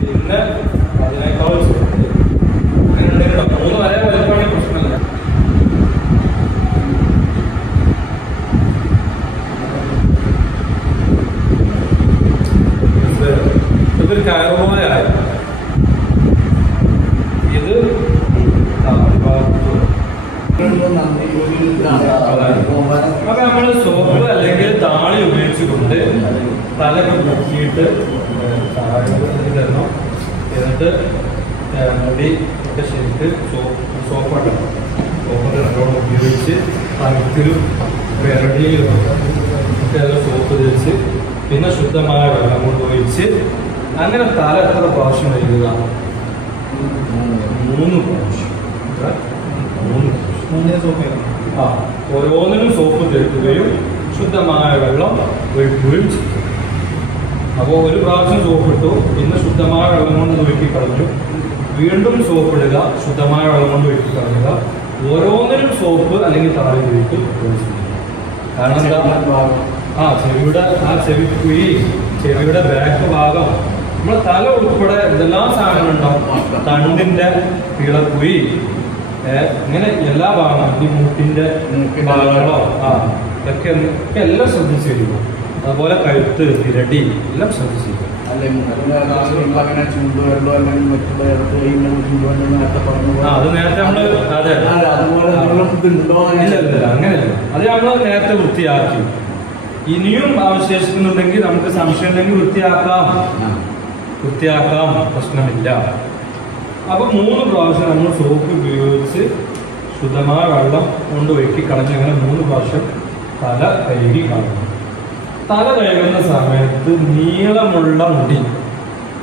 പിന്നെ അതിനേക്കാൾ അങ്ങനെ 3 വരെ വലിപ്പമാണെങ്കിൽ പ്രശ്നമില്ല. ഇതൊരു കയറുപോലെയായി. ഇത് അപ്പൊ നമ്മള് സോപ്പ് അല്ലെങ്കിൽ താളി ഉപയോഗിച്ചുകൊണ്ട് തലയൊക്കെ മുക്കിയിട്ട് തരണം. എന്നിട്ട് മുടി ഒക്കെ ശരിക്ക് സോപ്പിടണം. സോപ്പിട്ട് നല്ലോണം ഉപയോഗിച്ച് കഴുത്തിലും വിരടിയിലും ഒക്കെ സോപ്പ് തേച്ച് പിന്നെ ശുദ്ധമായ വെള്ളം കൊണ്ട് ഒഴിച്ച് അങ്ങനെ തല എത്ര പ്രാവശ്യം കഴുകുക? 3 പ്രാവശ്യം. 3 പ്രാവശ്യം. ഓരോന്നിനും സോപ്പ് തേക്കുകയും ശുദ്ധമായ വെള്ളം ഒഴിക്കുകയും ചെയ്യും. അപ്പോൾ ഒരു പ്രാവശ്യം സോപ്പിട്ടു, പിന്നെ ശുദ്ധമായ വെള്ളം കൊണ്ട് ഒഴുക്കി കളഞ്ഞു, വീണ്ടും സോപ്പിടുക, ശുദ്ധമായ വെള്ളം കൊണ്ട് ഒഴുക്കി കളഞ്ഞുക. ഓരോന്നിനും സോപ്പ് അല്ലെങ്കിൽ താളി ഉപയോഗിക്കും. കാരണം എന്താ? ചെവിയുടെ ചെവിക്കുഴി, ചെവിയുടെ ബാക്ക് ഭാഗം, നമ്മളെ തല ഉൾപ്പെടെ എന്തെല്ലാം സാധനങ്ങൾ ഉണ്ടാവും. തണ്ടിന്റെ പിളക്കുഴി, ഇങ്ങനെ എല്ലാ ഭാഗങ്ങളും, ഈ മൂക്കിന്റെ ഭാഗങ്ങളോ ഇതൊക്കെ എല്ലാം ശ്രദ്ധിച്ചിരിക്കും. അതുപോലെ കഴുത്ത്, ഇരടി എല്ലാം ശ്രദ്ധിച്ചിരിക്കും. അത് നേരത്തെ നമ്മള് അങ്ങനെയല്ല, അത് നമ്മൾ നേരത്തെ വൃത്തിയാക്കി. ഇനിയും അവശേഷിക്കുന്നുണ്ടെങ്കിൽ നമുക്ക് സംശയം ഉണ്ടെങ്കിൽ വൃത്തിയാക്കാം, പ്രശ്നമില്ല. അപ്പൊ 3 പ്രാവശ്യം നമ്മൾ സോപ്പ് ഉപയോഗിച്ച് ശുദ്ധമായ വെള്ളം കൊണ്ട് ഒഴുക്കി കളഞ്ഞ് അങ്ങനെ 3 പ്രാവശ്യം തല കഴുകി കളഞ്ഞു. തല കഴുകുന്ന സമയത്ത് നീളമുള്ള മുടി,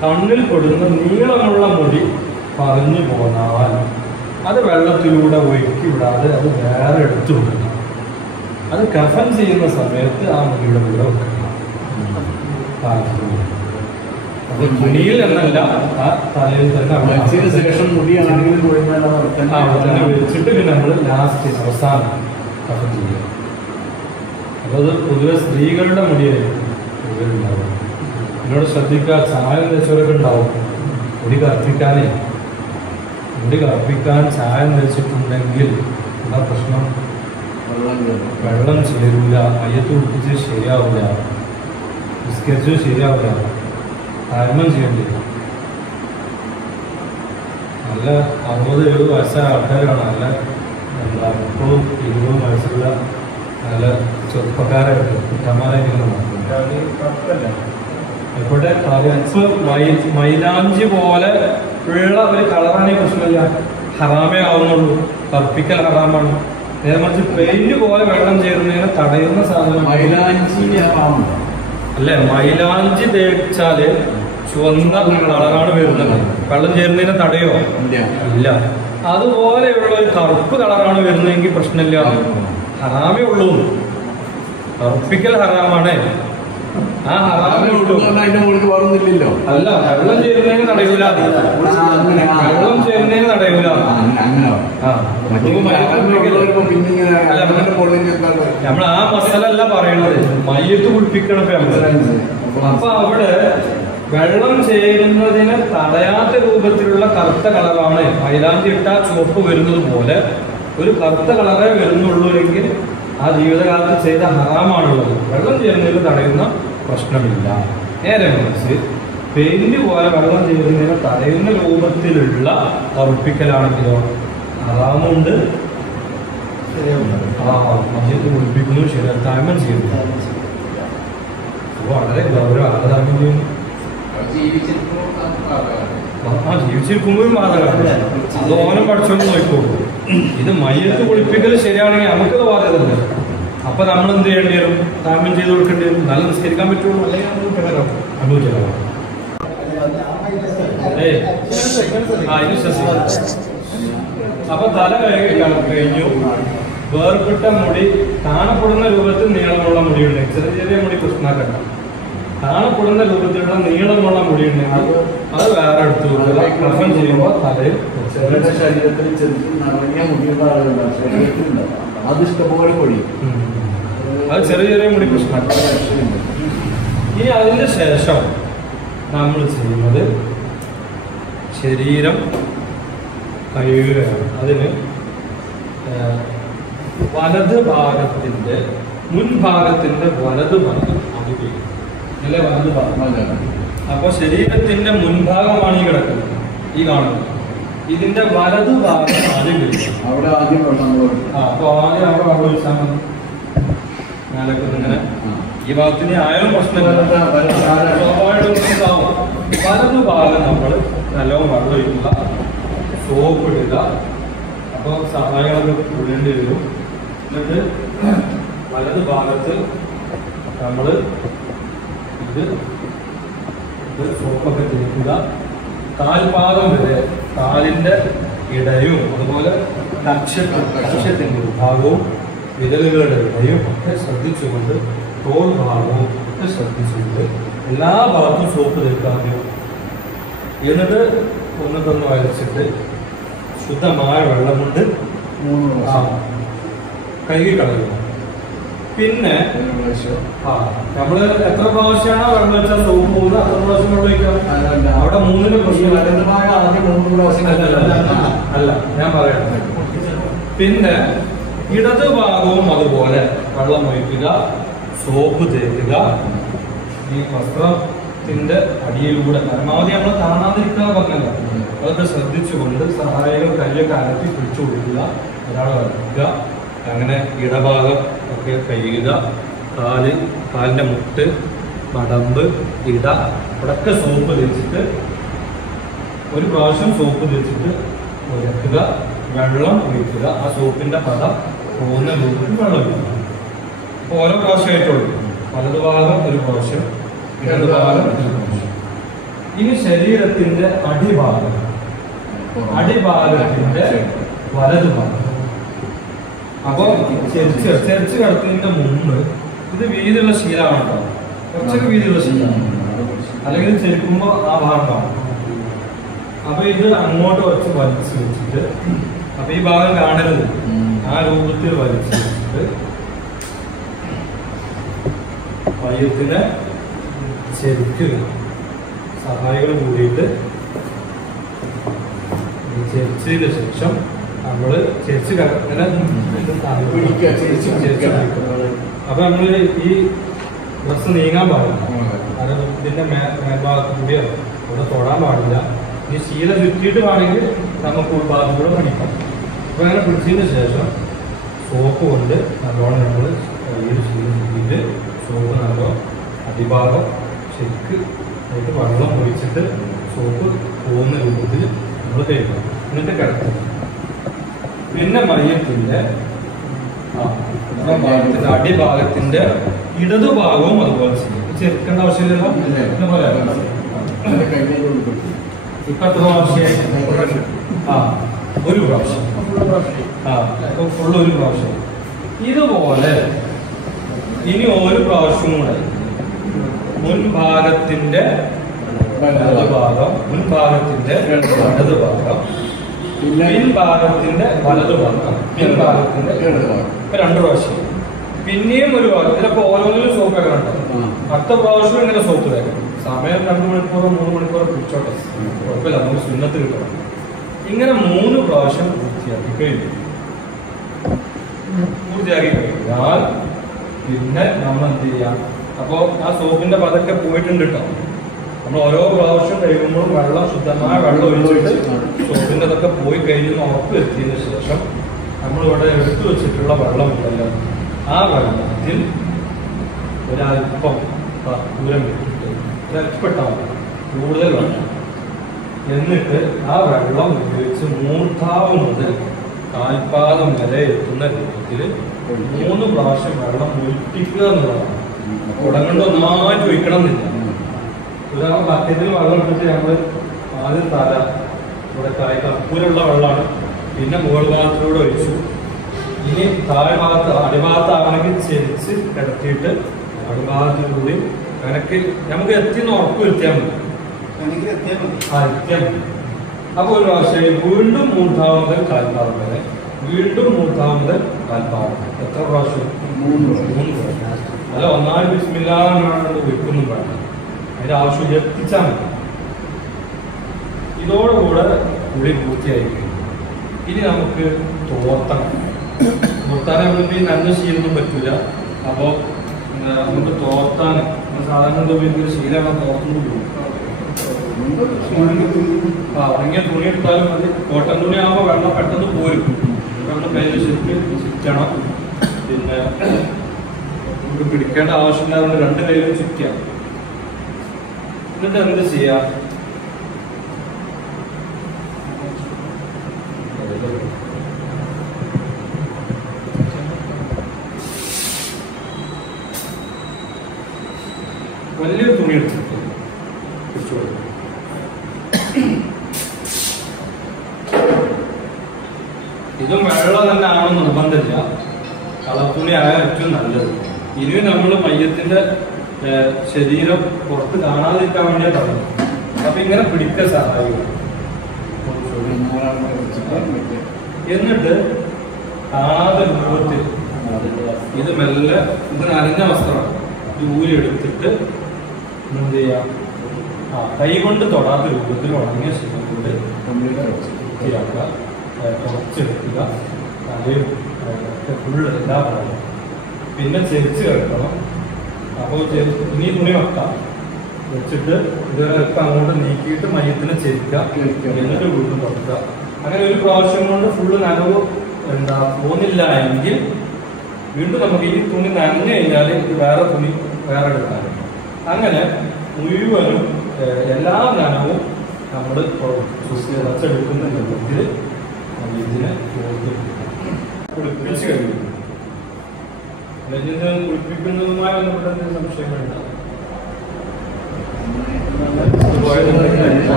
കണ്ണിൽ പെടുന്ന നീളമുള്ള മുടി പറഞ്ഞു പോന്നാൽ അത് വെള്ളത്തിലൂടെ ഒഴുക്കി വിടാതെ അത് വേറെ എടുത്തു വിടണം. അത് കഫൻ ചെയ്യുന്ന സമയത്ത് ആ മുടിയുടെ കൂടെ വെക്കണം. അത് മുടിയിൽ എന്നല്ല, ആ തലയിൽ തന്നെ ശേഷം മുടിയാണെങ്കിൽ തന്നെ വെച്ചിട്ട് പിന്നെ നമ്മൾ ലാസ്റ്റ് അവസാനം കഫൻ ചെയ്യുക. അപ്പോൾ അത് പൊതുവെ സ്ത്രീകളുടെ മുടിയായിരിക്കും കൂടുതലുണ്ടാവും. എന്നോട് ശ്രദ്ധിക്കുക, ചായം തേച്ചവരൊക്കെ ഉണ്ടാവും. മുടി കറുപ്പിക്കാൻ ചായം തേച്ചിട്ടുണ്ടെങ്കിൽ എന്താ പ്രശ്നം? വെള്ളം ചേരൂല, മയ്യത്ത് കുടിപ്പിച്ച് ശരിയാവില്ല, നിസ്കരിച്ച് ശരിയാവില്ല, കർമ്മം ചെയ്യേണ്ടി വരും. നല്ല 60-70 വയസ്സായ ആൾക്കാരാണ്, നല്ല 30-20 വയസ്സുള്ള നല്ല ചെറുപ്പക്കാരായിട്ട് കുട്ടന്മാരെങ്കിലും ആയിക്കോട്ടെ. മൈലാഞ്ചി പോലെ ഉള്ള ഒരു കളറാണെങ്കിൽ പ്രശ്നമില്ല, ഹറാമേ ആവുന്നുള്ളൂ. കറുപ്പിക്കൽ ഹറാമാണ്. നേരെ മറിച്ച് പെയിന്റ് പോലെ വെള്ളം ചേരുന്നതിനെ തടയുന്ന സാധനം അല്ലേ? മൈലാഞ്ചി തേച്ചാല് ചുവന്ന കളറാണ് വരുന്നത്, വെള്ളം ചേരുന്നതിനെ തടയോ? ഇല്ല. അതുപോലെയുള്ള ഒരു കറുപ്പ് കളറാണ് വരുന്നതെങ്കിൽ പ്രശ്നമില്ല, ഹറാമേ ഉള്ളൂ. കറുപ്പിക്കൽ ഹറാമാണ്. ആ ഹറാമേ ഉള്ളൂ. അല്ല, വെള്ളം ചേരുന്നതിന് തടയൂല, വെള്ളം ചേരുന്നതിന് തടയൂല. നമ്മൾ ആ മസാലല്ല പറയണത്, മയ്യത്ത് കുളിപ്പിക്കണം. അപ്പൊ അവിടെ വെള്ളം ചേരുന്നതിന് തടയാത്ത രൂപത്തിലുള്ള കറുത്ത കളറാണ്. മൈലാഞ്ചി ഇട്ടാൽ ചുവപ്പ് വരുന്നത് പോലെ ഒരു കറുത്ത കളറേ വരുന്നുള്ളൂ എങ്കിൽ ആ ജീവിതകാലത്ത് ചെയ്ത ഹറാമാണുള്ളത്. വെള്ളം ചേരുന്നതിന് തടയുന്ന പ്രശ്നമില്ല. നേരെ മറിച്ച് പെയിന്റ് പോലെ വെള്ളം ചേരുന്നതിന് തടയുന്ന രൂപത്തിലുള്ള കറുപ്പിക്കലാണെങ്കിലോ ഹറാമുണ്ട്. മയ്യത്ത് കുളിപ്പിക്കുന്നു, ശരീരത്തായ്മ ചെയ്യുന്നു. വളരെ ഗൗരവം. ആധാരം ചെയ്യുന്നു. ജീവിച്ചിരിക്കുമ്പോഴും ബാധകമാണ്. അത് ഓനം പഠിച്ചോണ്ട് നോക്കിക്കോളൂ. ഇത് മയ്യത്ത് കുളിപ്പിക്കൽ ശരിയാണെങ്കിൽ നമുക്കത് ബാധ്യതല്ല. അപ്പൊ നമ്മൾ എന്ത് ചെയ്യേണ്ടി വരും? താമം ചെയ്ത് കൊടുക്കേണ്ടി വരും. നല്ല നിസ്കരിക്കാൻ പറ്റുള്ളൂ, അല്ലെങ്കിൽ അനുഭവിച്ചതാണ്. അപ്പൊ തല കഴിഞ്ഞു. വേർപെട്ട മുടി, കാണപ്പെടുന്ന രൂപത്തിൽ നീളമുള്ള മുടിയുണ്ട്. ചെറിയ മുടി പ്രശ്നമാക്കണ്ട. കാണപ്പെടുന്ന രൂപത്തിലുള്ള നീളമുള്ള മുടിയുണ്ടെങ്കിൽ അത് വേറെ എടുത്തു കഫൻ ചെയ്യുമ്പോൾ തലയിൽ ശരീരത്തിൽ നിറഞ്ഞ മുടിയുള്ള ആളുകളുണ്ട്, ശരീരത്തിലുണ്ട്, അത് ഇഷ്ടംപോലെ പൊഴിയും. അത് ചെറിയ മുടി പ്രശ്നമാണ്. ഇനി അതിന് ശേഷം നമ്മൾ ചെയ്യുന്നത് ശരീരം കഴുകുകയാണ്. അതിന് വലത് ഭാഗത്തിൻ്റെ മുൻഭാഗത്തിൻ്റെ വലത് ഭാഗം അടിവയ്ക്കും അല്ലെ വലത് ഭാഗം. അപ്പോൾ ശരീരത്തിൻ്റെ മുൻഭാഗമാണ് ഈ കിടക്കുന്നത്, ഈ കാണുന്നത്. ഇതിന്റെ വലത് ഭാഗം ആദ്യം വയ്ക്കും. അവിടെ ആദ്യം അപ്പോൾ ആദ്യം അവിടെ വെള്ളം ഒഴിച്ചാൽ മതി. ഞാനൊക്കെ ഇങ്ങനെ ഈ ഭാഗത്തിന് ആയാലും പ്രശ്നമില്ല, സ്വാഭാവികമായിട്ടും വലത് ഭാഗം നമ്മൾ നല്ലോണം വെള്ളം ഒഴിക്കുക, സോപ്പ് ഇടുക. അപ്പോൾ സഹായങ്ങളൊക്കെ ഇടേണ്ടി വരും. എന്നിട്ട് വലത് ഭാഗത്ത് നമ്മൾ ഇത് സോപ്പൊക്കെ തേക്കുക. കാൽപാദം വരെ കാലിൻ്റെ ഇടയും അതുപോലെ ലക്ഷ്യത്തിൻ്റെ ഭാഗവും വിരലുകളുടെ ഇടയും ഒക്കെ ശ്രദ്ധിച്ചുകൊണ്ട് തോൾ ഭാഗവും ഒക്കെ ശ്രദ്ധിച്ചുകൊണ്ട് എല്ലാ ഭാഗത്തും സോപ്പ് തേക്കാതെ എന്നിട്ട് ഒന്നിട്ടൊന്ന് വരച്ചിട്ട് ശുദ്ധമായ വെള്ളം കൊണ്ട് കഴുകി കളയുക. പിന്നെ നമ്മള് എത്ര പ്രാവശ്യമാണോ വെള്ളം വെച്ചാൽ സോപ്പ് പോകുന്നത് അത്ര പ്രാവശ്യം വെള്ളം വയ്ക്കാം. അവിടെ മൂന്നിന് പ്രശ്നം അല്ല, ഞാൻ പറയാം. പിന്നെ ഇടത് ഭാഗവും അതുപോലെ വെള്ളം ഒഴിക്കുക, സോപ്പ് തേക്കുക. ഈ വസ്ത്രത്തിന്റെ അടിയിലൂടെ പരമാവധി നമ്മൾ കാണാതിരിക്കാൻ പറഞ്ഞല്ല, അതൊക്കെ ശ്രദ്ധിച്ചുകൊണ്ട് സഹായികൾ കയ്യൊക്കെ അകത്തി പിടിച്ചു കൊടുക്കുക, ഒരാൾ വരയ്ക്കുക. അങ്ങനെ ഇടഭാഗം ഒക്കെ കഴുകുക. കാലിൻ്റെ മുട്ട്, മടമ്പ്, ഇട അവിടെയൊക്കെ സോപ്പ് തേച്ചിട്ട് ഒരു പ്രാവശ്യം സോപ്പ് തേച്ചിട്ട് ഉരക്കുക, വെള്ളം ഒഴിക്കുക. ആ സോപ്പിന്റെ പദം പോകുന്ന രൂപത്തിൽ വെള്ളം ഒഴിക്കുക. അപ്പോൾ ഓരോ പ്രാവശ്യമായിട്ടുള്ളൂ. വലതു ഭാഗം ഒരു പ്രാവശ്യം, ഇടതു ഭാഗം ഒരു പ്രാവശ്യം. ഇനി ശരീരത്തിന്റെ അടിഭാഗത്തിന്റെ വലതു ഭാഗം. അപ്പോൾ ചെരിച്ച് കിടക്കുന്നതിന്റെ മുമ്പ് ഇത് വീതിയുള്ള ശീലമാണോ? കുറച്ചൊക്കെ വീതിയുള്ള ശീലമാണ്, അല്ലെങ്കിൽ ചെരിക്കുമ്പോൾ ആ ഭാഗം കാണും. അപ്പൊ ഇത് അങ്ങോട്ട് കുറച്ച് വലിച്ചു വെച്ചിട്ട്, അപ്പൊ ഈ ഭാഗം കാണരുത്, ആ രൂപത്തിൽ വലിച്ചു വെച്ചിട്ട് വയറ്റിനെ ചെരിക്കുക. സഹായികൾ കൂടിയിട്ട് ചെരിച്ചതിന് ശേഷം നമ്മള് ചെരിച്ച് അപ്പൊ നമ്മള് ഈ ഡ്രസ്സ് നീങ്ങാൻ പാടില്ല, കാരണം ഇതിന്റെ മേൽഭാഗത്ത് കൂടി അവിടെ തൊടാൻ പാടില്ല. ഈ ശീല ചുറ്റിയിട്ട് വേണമെങ്കിൽ നമുക്ക് ഉൾഭാഗത്ത് കൂടെ പിടിക്കാം. അപ്പൊ അങ്ങനെ പിടിച്ചതിന് ശേഷം സോപ്പ് കൊണ്ട് നല്ലോണം നമ്മൾ കയ്യിൽ ശീല ചുറ്റിയിട്ട് സോപ്പ് നല്ലോണം അടിഭാഗം ശരിക്ക് ആയിട്ട് വെള്ളം ഒഴിച്ചിട്ട് സോപ്പ് പോകുന്ന രൂപത്തിൽ നമ്മൾ കഴിക്കണം. എന്നിട്ട് കിടക്കുക. പിന്നെ മയ്യത്തിന്റെ അടിഭാഗത്തിന്റെ ഇടതുഭാഗവും അതുപോലെ ചെയ്യും. ചെറുക്കേണ്ട ആവശ്യമില്ലല്ലോ. ഇതുപോലെ ഇപ്പൊ എത്ര പ്രാവശ്യം? ഒരു പ്രാവശ്യം. ഫുള്ള് ഒരു പ്രാവശ്യം. ഇതുപോലെ ഇനി ഒരു പ്രാവശ്യം കൂടെ മുൻഭാഗത്തിന്റെ വലതുഭാഗം, മുൻഭാഗത്തിന്റെ ഇടതുഭാഗം, പിൻഭാഗത്തിന്റെ വലതുഭാഗം, പിൻഭാഗത്തിന്റെ രണ്ട് പ്രാവശ്യം. പിന്നെയും ഒരു ഭാഗം. ഇതിലപ്പോ ഓരോന്നിലും സോപ്പ് വെക്കണം. അടുത്ത പ്രാവശ്യം ഇങ്ങനെ സോപ്പ് വെക്കണം. സമയം 2 മണിക്കൂറോ 3 മണിക്കൂറോ പിടിച്ചോട്ടെ, കുഴപ്പമില്ല, നമുക്ക് സുന്നത്ത് കിട്ടണം. ഇങ്ങനെ 3 പ്രാവശ്യം പൂർത്തിയാക്കി കഴിഞ്ഞാൽ പിന്നെ നമ്മൾ എന്ത് ചെയ്യാം? അപ്പോ ആ സോപ്പിന്റെ പതൊക്കെ പോയിട്ടുണ്ട് കേട്ടോ. നമ്മൾ ഓരോ പ്രാവശ്യം കഴിയുമ്പോഴും വെള്ളം, ശുദ്ധമായ വെള്ളം ഒഴിച്ചിട്ട് സോപ്പിന്റെ അതൊക്കെ പോയി കഴിഞ്ഞ് ഉറപ്പ് വരുത്തിയതിനു ശേഷം നമ്മളിവിടെ എടുത്തു വെച്ചിട്ടുള്ള വെള്ളം ഉണ്ടല്ലോ, ആ വെള്ളത്തിൽ ഒരല്പം ദൂരം വിട്ടിട്ട് ഒരല്പെട്ടാൽ കൂടുതൽ വെള്ളം, എന്നിട്ട് ആ വെള്ളം ഉപയോഗിച്ച് മൂർധാവ് മുതൽ കാൽപാദം വരെ എത്തുന്ന രൂപത്തിൽ 3 പ്രാവശ്യം വെള്ളം ഒഴിപ്പിക്കുക എന്നുള്ളതാണ്. ഉടങ്ങണ്ട് ഒന്നായിട്ട് ഒഴിക്കണം എന്നില്ല. ഉദാഹരണം ബക്കറ്റിൽ വെള്ളം ഇട്ടിട്ട് നമ്മൾ ആദ്യം തല ഇവിടെ കപ്പൂരുള്ള വെള്ളമാണ്, പിന്നെ മുകൾ ഭാഗത്തിലൂടെ ഒഴിച്ചു. ഇനി താഴ്ഭാഗത്ത് അടിഭാഗത്താണെങ്കിൽ ചെരിച്ച് കിടത്തിയിട്ട് അടിഭാഗത്തിലൂടെ കണക്ക് നമുക്ക് എത്തിയെന്ന് ഉറപ്പ് വരുത്തിയാൽ മതി. എത്തിയാൽ മതി. അപ്പൊ ഒരു പ്രാവശ്യം വീണ്ടും മൂർധാവ് മുതൽ കാൽപാദം വരെ, വീണ്ടും മൂർധാവ് മുതൽ കാൽപാദം. എത്ര പ്രാവശ്യം? 3 പ്രാവശ്യം. അല്ല ഒന്നാമത് ബിസ്മില്ലാന്നാണ് വെക്കുന്നു വേണം. അതിന്റെ ആവശ്യം എത്തിച്ചാൽ മതി. ഇതോടുകൂടെ കുളി പൂർത്തിയായിരിക്കും. ഇനി നമുക്ക് തോർത്തണം. തോർത്താനെ നമുക്ക് ഈ നന്ന ശീലമൊന്നും പറ്റില്ല. അപ്പോൾ നമുക്ക് തോർത്താൻ സാധാരണ ശീലമാണ് തോർത്തുന്നു പോകും. ഉണങ്ങിയ തുണി എടുത്താലും മതി. കോട്ടൺ തുണി ആകുമ്പോൾ വെള്ളം പെട്ടെന്ന് പോരും. വെള്ളം കയ്യിൽ ചുറ്റണം. പിന്നെ നമുക്ക് പിടിക്കേണ്ട ആവശ്യമില്ലാതെ 2 കൈയിലും ചുറ്റാം. എന്നിട്ട് എന്ത് ചെയ്യാം? വലിയൊരു തുണി എടുത്തിട്ട് പിടിച്ചു കൊടുക്കും. ഇതും വെള്ളം തന്നെ ആണെന്ന് നിർബന്ധമില്ല. കളർ തുണി ആയാൽ ഏറ്റവും നല്ലത്. ഇനിയും നമ്മൾ മയ്യത്തിന്റെ ശരീരം പുറത്ത് കാണാതിരിക്കാൻ വേണ്ടിയാണ് പറഞ്ഞത്. അപ്പൊ ഇങ്ങനെ പിടിക്കാൻ സഹായിക്കും. എന്നിട്ട് കാണാതെ രൂപത്തിൽ ഇത് മെല്ലെ ഇത് നനഞ്ഞ വസ്ത്രമാണ്. ഇത് ഊരി എടുത്തിട്ട് എന്ത് ചെയ്യാം? കൈ കൊണ്ട് തൊടാത്ത രൂപത്തിൽ ഉണങ്ങിയ ശരീരം കൊണ്ട് വൃത്തിയാക്കുക, കുറച്ചെടുക്കുക. തലയും ഫുള്ള് എല്ലാ ഭാഗവും പിന്നെ ചെരിച്ച് കിടക്കണം. അപ്പോൾ ഇനി തുണി വെക്കാം. വെച്ചിട്ട് ഇതൊക്കെ അങ്ങോട്ട് നീക്കിയിട്ട് മയ്യത്തിനെ ചെരിക്കുക. എന്നിട്ട് വീണ്ടും തുറക്കുക. അങ്ങനെ ഒരു പ്രാവശ്യം കൊണ്ട് ഫുള്ള് നനവ് പോകുന്നില്ല എങ്കിൽ വീണ്ടും നമുക്ക് ഈ തുണി നനഞ്ഞു കഴിഞ്ഞാൽ വേറെ തുണി വേറെ എടുക്കാറുണ്ട്. അങ്ങനെ മുഴുവനും എല്ലാ നനവും നമ്മൾ വച്ചെടുക്കുന്ന രൂപത്തിൽ ഇതിനെ കുളിപ്പിച്ച് കഴിയും. ഇതിന് കുളിപ്പിക്കുന്നതുമായി ബന്ധപ്പെട്ട സംശയങ്ങളുണ്ട്.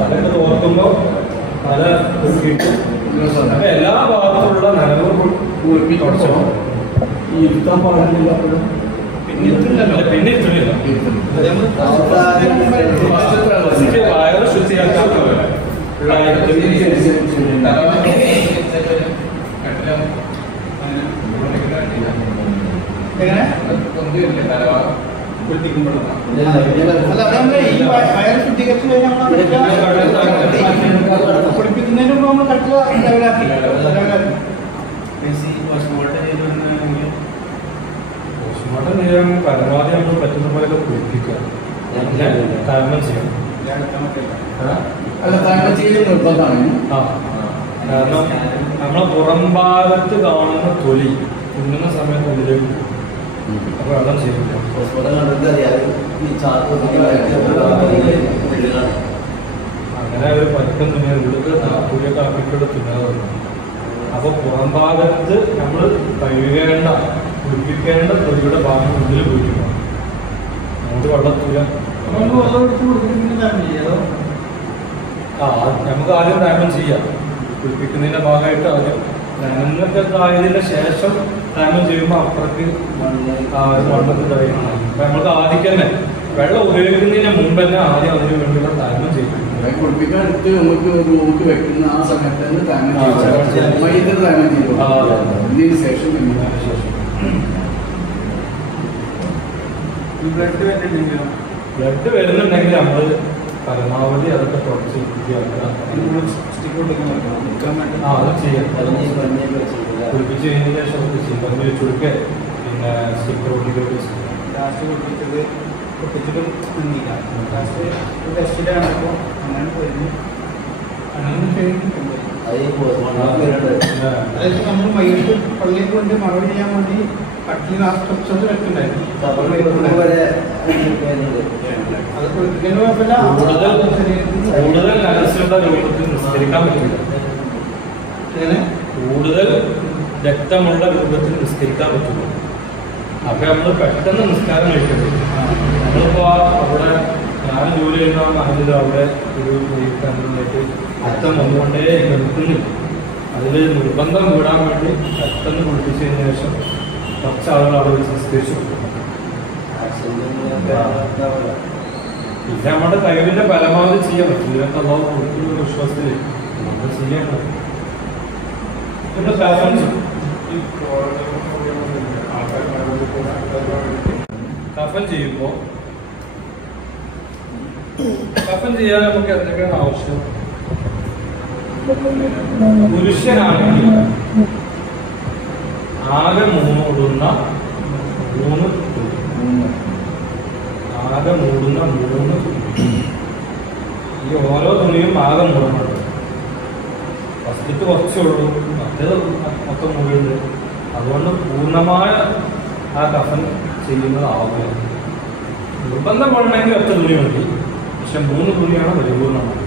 തലക്ക് തോർക്കുമ്പോ തല കുളിക്കിട്ട് എല്ലാ ഭാഗത്തുള്ള നനവും കുളിപ്പിച്ചോ. ഈ ഇരുത്താൻ പാടില്ല. പിന്നെ ഇത്രയില്ല. വയറ് ശുദ്ധിയാക്കാൻ കുളിപ്പിക്കുന്നതിന് മുമ്പ് നമ്മൾ കട്ടില ലെവലാക്കി പോസ്റ്റ്മോർട്ടം ചെയ്യാൻ പരമാവധി നമ്മൾ പറ്റുന്ന പോലെയൊക്കെ കുളിപ്പിക്കുക. തരണം ചെയ്യണം. കാരണം നമ്മളെ പുറം ഭാഗത്ത് കാണുന്ന തൊലി തുന്നുന്ന സമയത്ത് ഉള്ളിലേക്ക് അപ്പൊ വെള്ളം ചെയ്യില്ല. അങ്ങനെ ഒരു പരുക്കം തുണിയ ഉള്ളിൽ തുണിയൊക്കെ ആക്കിയിട്ട് തുന്നാറുണ്ട്. അപ്പൊ പുറം ഭാഗത്ത് നമ്മൾ കഴുകേണ്ട കുളിപ്പിക്കേണ്ട തൊലിയുടെ ഭാഗം ഉള്ളിൽ പോയിട്ടുണ്ടാവും. അങ്ങോട്ട് വെള്ളത്തില്ല. നമുക്ക് ആദ്യം താമം ചെയ്യാം. കുളിപ്പിക്കുന്നതിന്റെ ഭാഗമായിട്ട് ആദ്യം നനന്നൊക്കെ ആയതിന്റെ ശേഷം താമം ചെയ്യുമ്പോൾ അപ്പുറത്ത് മണ്ണൊക്കെ തടയണം. അപ്പൊ നമുക്ക് ആദ്യം തന്നെ വെള്ളം ഉപയോഗിക്കുന്നതിന് മുമ്പ് തന്നെ ആദ്യം അതിന് വേണ്ടിയുള്ള താമം ചെയ്യും. കുളിപ്പിക്കാൻ എടുത്ത് നമുക്ക് വെക്കുന്ന ആ സമയത്ത് തന്നെ താമം ചെയ്യും. ശേഷം ബ്ലഡ് വരുന്നുണ്ടെങ്കിൽ നമ്മൾ പരമാവധി അതൊക്കെ തുടച്ച് വൃത്തിയാക്കുക. അത് ചെയ്യാം. കുളിപ്പിച്ച് കഴിഞ്ഞ ശേഷം പഞ്ഞി വെച്ച് കൊടുക്കുക. പിന്നെ സ്റ്റിക്കർ ഒട്ടിക്കൊക്കെ ലാസ്റ്റ് കുളിപ്പിച്ചത് കുട്ടിച്ചിട്ട് നിന്നില്ല. ലാസ്റ്റ് ടെസ്റ്റിലാണ്. അപ്പോൾ അങ്ങനെ കഴിഞ്ഞു. അതായത് നമ്മൾ മയ്യത്ത് പള്ളിയിൽ കൊണ്ട് മറവ് ചെയ്യാൻ വേണ്ടി കട്ടിൽ ആ സ്ട്രക്ചർ വെക്കുന്നുണ്ടായിരുന്നു. അത് കുളിപ്പിക്കുന്ന കുഴപ്പമില്ല. കൂടുതൽ അലസയുടെ രൂപത്തിൽ നിസ്കരിക്കാൻ പറ്റില്ല. കൂടുതൽ രക്തമുള്ള രൂപത്തിൽ നിസ്കരിക്കാൻ പറ്റില്ല. അപ്പൊ നമ്മൾ പെട്ടെന്ന് നിസ്കാരം കഴിക്കുന്നത്. നമ്മളിപ്പോ അവിടെ ഞാൻ ജോലി ചെയ്യുന്ന നാട്ടിൽ അവിടെ ഒരു വീട്ടിലേക്ക് രക്തം വന്നുകൊണ്ടേ നിർത്തുന്നില്ല. അതിൽ നിർബന്ധം വിടാൻ വേണ്ടി പെട്ടെന്ന് കുളിപ്പിച്ചതിന് ശേഷം കുറച്ച് ആളുകൾ അവിടെ വെച്ച് നിസ്കരിച്ചു. പിന്നെ നമ്മുടെ കഴിവിന്റെ പരമാവധി ചെയ്യാൻ പറ്റും. ഇതിനൊക്കെ അള്ളാഹു കൊടുക്കുന്ന വിശ്വാസത്തിൽ നമ്മൾ ചെയ്യേണ്ടത്. പിന്നെ കഫൻ കഫൻ ചെയ്യുമ്പോൾ കഫൻ ചെയ്യാൻ നമുക്ക് എന്തൊക്കെയാണ് ആവശ്യം? പുരുഷനാണെങ്കിൽ ആകെ മൂടുന്ന മൂന്ന് ഈ ഓരോ തുണിയും ആകെ മൂടുന്നുണ്ട്. ഫസ്റ്റ് കുറച്ചേ ഉള്ളൂ, മറ്റേത് മൊത്തം മൂടുണ്ട്. അതുകൊണ്ട് പൂർണ്ണമായ ആ കഫൻ ചെയ്യുന്നതാവില്ല. നിർബന്ധം വേണമെങ്കിൽ 8 തുണി മതി, പക്ഷെ 3 തുണിയാണ് പരിപൂർണ്ണമാണ്.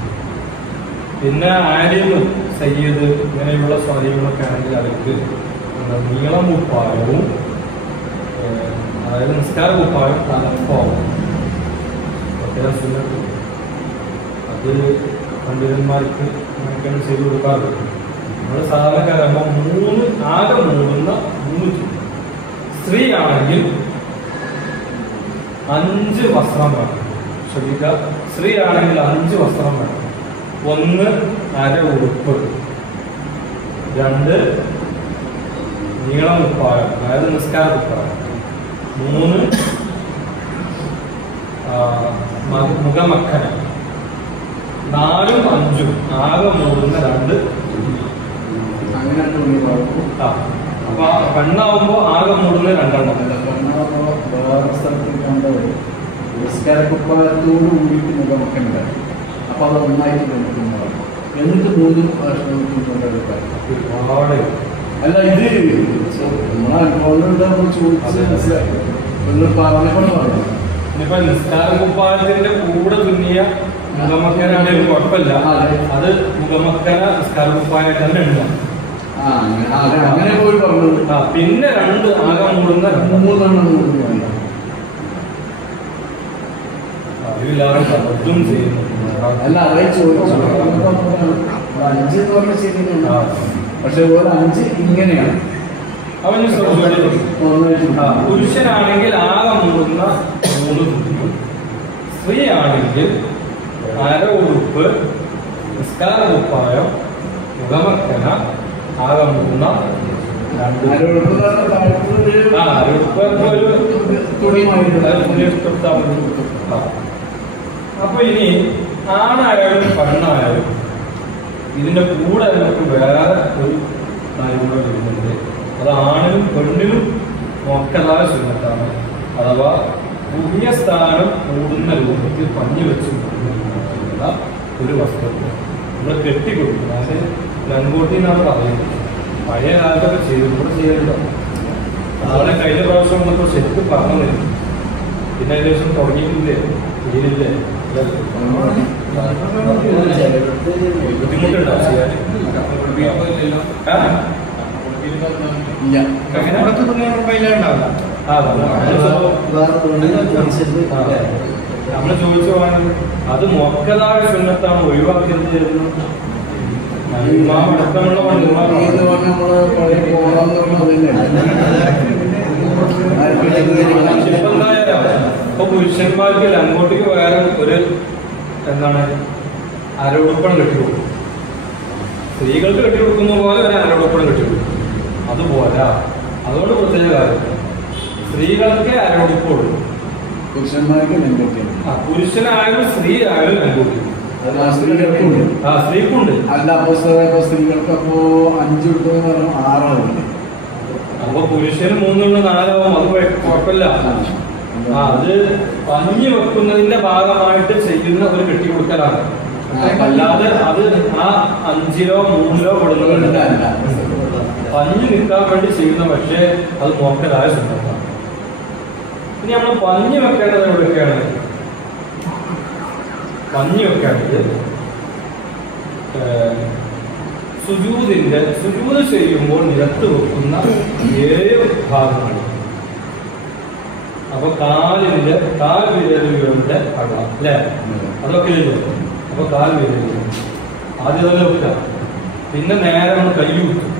പിന്നെ ആലിമ് സയ്യിദ് ഇങ്ങനെയുള്ള സ്വാധീനങ്ങളൊക്കെ ആണെങ്കിൽ അവർക്ക് നീളം കുപ്പായവും അതായത് നിസ്കാര കുപ്പായം തലപ്പാവും സുന്നത്ത്. അത് പണ്ഡിതന്മാർക്ക് അങ്ങനെയൊക്കെയാണ് ചെയ്തു കൊടുക്കാറുണ്ട്. നമ്മൾ സാധാരണക്കാരാകുമ്പോൾ ആകെ മൂടുന്ന 3 തുണി. സ്ത്രീ ആണെങ്കിൽ 5 വസ്ത്രം വേണം. ശ്രദ്ധിക്കുക, സ്ത്രീ ആണെങ്കിൽ 5 വസ്ത്രം വേണം. 1 അര ഉടുപ്പ്, 2 നീളം കുപ്പായം അതായത് നിസ്കാര കുപ്പായം, 3 മുഖമക്കന, 4ഉം 5ഉം ആകെ മൂടുന്ന 2. അങ്ങനെ അപ്പൊ പെണ്ണാവുമ്പോ ആകെ മൂടുന്ന 2 വേറെ സ്ഥലത്ത് കണ്ടത് നിസ്കാരക്കുപ്പായത്തോട് കൂടിയിട്ട് മുഖമൊക്കെ ഉണ്ടായി. അപ്പൊ അത് ഒന്നായിട്ട് കൊടുക്കുന്നതാണ്. എന്നിട്ട് 3 വർഷം ഒരുപാട്. അല്ല, ഇത് നമ്മളെ അനുഭവം ചോദിച്ച് മനസ്സിലാക്കി നിങ്ങൾ പറഞ്ഞപ്പോൾ പറഞ്ഞു. ഇനിയിപ്പോ നിസ്കാര കുപ്പായത്തിന്റെ കൂടെ തുന്നിയ മുഖമക്കനാണെങ്കിലും കുഴപ്പമില്ല. അത് മുഖമക്കന നിസ്കാര കുപ്പായം തന്നെ ഉണ്ടാവും. അങ്ങനെ പോയി പറഞ്ഞു. പിന്നെ 2 ആകെ മൂടുന്ന 3 അറിവില്ലാതെ പലതും ചെയ്യുന്നു. അല്ല, അതേ ചോദിച്ചു. 5 എന്ന് പറഞ്ഞ ശരിയാണ്, പക്ഷെ ഓരോ 5 ഇങ്ങനെയാണ്. അവന് പുരുഷനാണെങ്കിൽ ആകെ മൂടുന്ന 3 തുണിയും, സ്ത്രീ ആണെങ്കിൽ അര ഉടുപ്പ്, നിസ്കാര കുപ്പായം, മുഖമക്കന, ആകെ മൂടുന്ന 2. അപ്പൊ ഇനി ആണായാലും പെണ്ണായാലും ഇതിന്റെ കൂടെ നമുക്ക് വേറെ ഒരു കാര്യം കൂടെ വരുന്നുണ്ട്. അത് ആണിനും പെണ്ണിനും നോക്കലായ സുന്നത്താണ്. അഥവാ പുണ്യസ്ഥാനം കൂടുന്ന രൂപത്തിൽ പഞ്ഞു വെച്ച് കൊടുക്കുന്ന ഒരു വസ്ത്രത്തിൽ നമ്മൾ കെട്ടിക്കൊടുക്കും. അത് ലങ്കോട്ടി എന്നാണ് പറയുന്നത്. പഴയ കാലത്തൊക്കെ ചെയ്തുകൂടെ ചെയ്യലുണ്ടോ? നാളെ കഴിഞ്ഞ പ്രാവശ്യം വന്നപ്പോൾ ശരിക്കും പറഞ്ഞു തരും. പിന്നെ ഏകദേശം തുടങ്ങിയിട്ടില്ലേ, ചെയ്തില്ലേ? ബുദ്ധിമുട്ടുണ്ടോ ചെയ്യാൻ? നമ്മള് ചോദിച്ചു പോകാൻ അത് മൊക്കതായ സുന്നത്താണ് ഒഴിവാക്കിയത്. ഇപ്പൊ പുരുഷന്മാർക്ക് ലങ്കോട്ടിക്ക് വേറെ ഒരു എന്താണ് അരവുടുപ്പണം കെട്ടിക്കൊടുക്കും. സ്ത്രീകൾക്ക് കെട്ടിക്കൊടുക്കുന്ന പോലെ ഒരു അരവുടുപ്പണം കെട്ടിക്കൊടുക്കും. അതുപോലെ അതുകൊണ്ട് പ്രത്യേക കാര്യം സ്ത്രീകൾക്ക് അരവുടുപ്പുള്ളൂ, പുരുഷന്മാർക്ക് പുരുഷനായാലും സ്ത്രീ ആയാലും ലങ്കോട്ടി. സ്ത്രീക്കുണ്ട്. അല്ല, അപ്പൊ സ്ത്രീകൾക്ക് അപ്പോ 5 എടുത്തെന്ന് പറഞ്ഞു 6 ആവുന്നുണ്ട്. അപ്പൊ പുരുഷന് 3 4 അത് കുഴപ്പമില്ല. അത് പഞ്ഞി വെക്കുന്നതിന്റെ ഭാഗമായിട്ട് ചെയ്യുന്ന ഒരു കെട്ടിക്കൊടുക്കലാണ്. അല്ലാതെ അത് ആ 5ലോ 3ലോ പെടുന്നതല്ല. പഞ്ഞി നിൽക്കാൻ വേണ്ടി ചെയ്യുന്ന, പക്ഷേ അത് നോക്കലായ സുന്നത്താണ്. ഇനി നമ്മൾ പഞ്ഞി വെക്കേണ്ടത് എവിടെയൊക്കെയാണ്? പഞ്ഞി വെക്കേണ്ടത് സുജൂദ് ചെയ്യുമ്പോൾ നിലത്ത് വെക്കുന്ന 7 ഭാഗങ്ങൾ. അപ്പൊ കാൽ വിരലുകളുടെ അള അല്ലെ, അതൊക്കെ ഇല്ലല്ലോ. അപ്പൊ കാൽ വിരലുകൾ ആദ്യം തന്നെ വെക്കുക. പിന്നെ നേരെ നമ്മൾ കൈ കുത്തും,